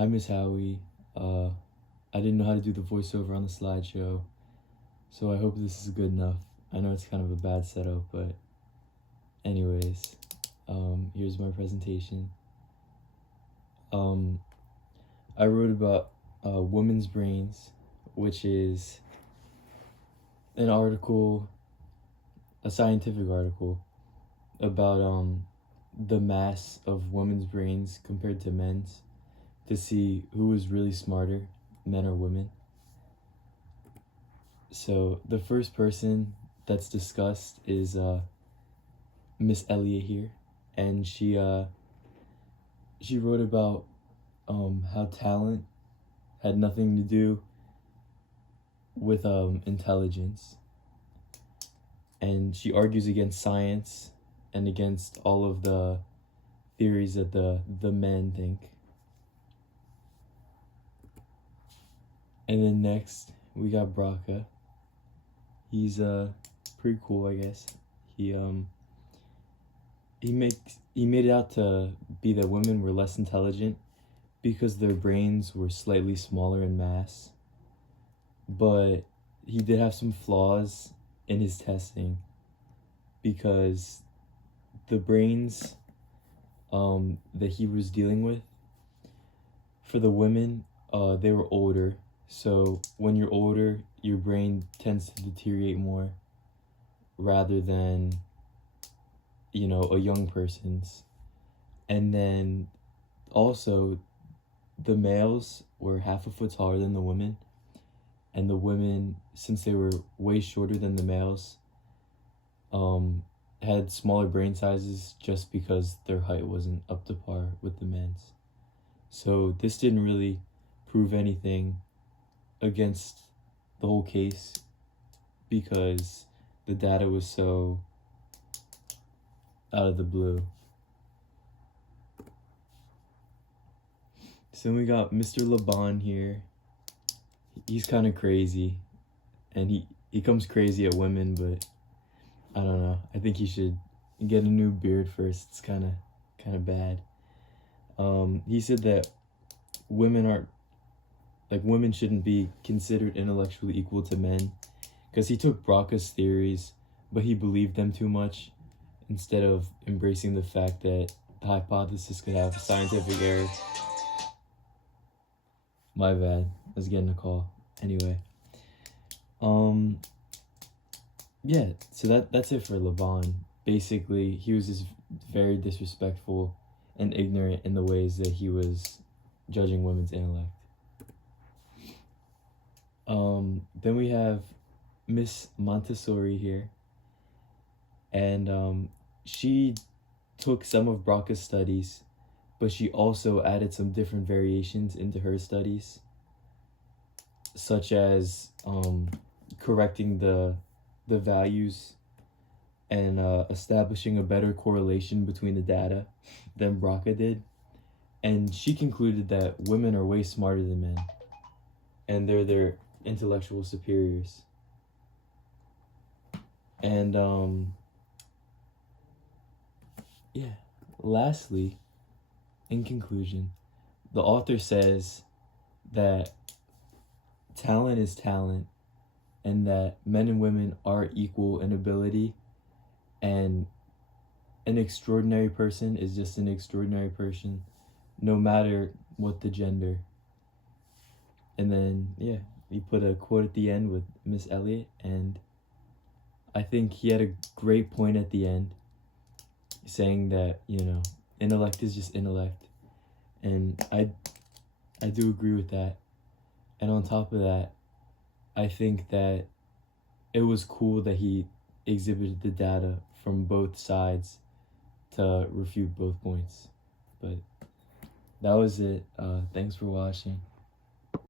Hi, Miss Howie. I didn't know how to do the voiceover on the slideshow, so I hope this is good enough. I know it's kind of a bad setup, but anyways, here's my presentation. I wrote about women's brains, which is an article, a scientific article about the mass of women's brains compared to men's, to see who was really smarter, men or women. So the first person that's discussed is Miss Elliott here, and she wrote about how talent had nothing to do with intelligence, and she argues against science and against all of the theories that the men think. And then next we got Braca. He's pretty cool, I guess. He made it out to be that women were less intelligent because their brains were slightly smaller in mass. But he did have some flaws in his testing, because the brains that he was dealing with, for the women, they were older. So when you're older, your brain tends to deteriorate more rather than, a young person's. And then also, the males were half a foot taller than the women, and the women, since they were way shorter than the males, had smaller brain sizes just because their height wasn't up to par with the men's. So this didn't really prove anything against the whole case, because the data was so out of the blue. So then we got Mr. Laban here. He's kind of crazy, and he comes crazy at women, but I don't know. I think he should get a new beard first. It's kind of bad. He said that women shouldn't be considered intellectually equal to men, because he took Braca's theories, but he believed them too much instead of embracing the fact that the hypothesis could have scientific error. My bad. I was getting a call. Anyway. Yeah, so that's it for Laban. Basically, he was just very disrespectful and ignorant in the ways that he was judging women's intellect. Then we have Miss Montessori here, and she took some of Braca's studies, but she also added some different variations into her studies, such as correcting the values and establishing a better correlation between the data than Braca did. And she concluded that women are way smarter than men, and they're their intellectual superiors. And lastly, in conclusion, the author says that talent is talent, and that men and women are equal in ability, and an extraordinary person is just an extraordinary person, no matter what the gender. And then, he put a quote at the end with Miss Elliott, and I think he had a great point at the end, saying that, intellect is just intellect. And I do agree with that. And on top of that, I think that it was cool that he exhibited the data from both sides to refute both points. But that was it. Thanks for watching.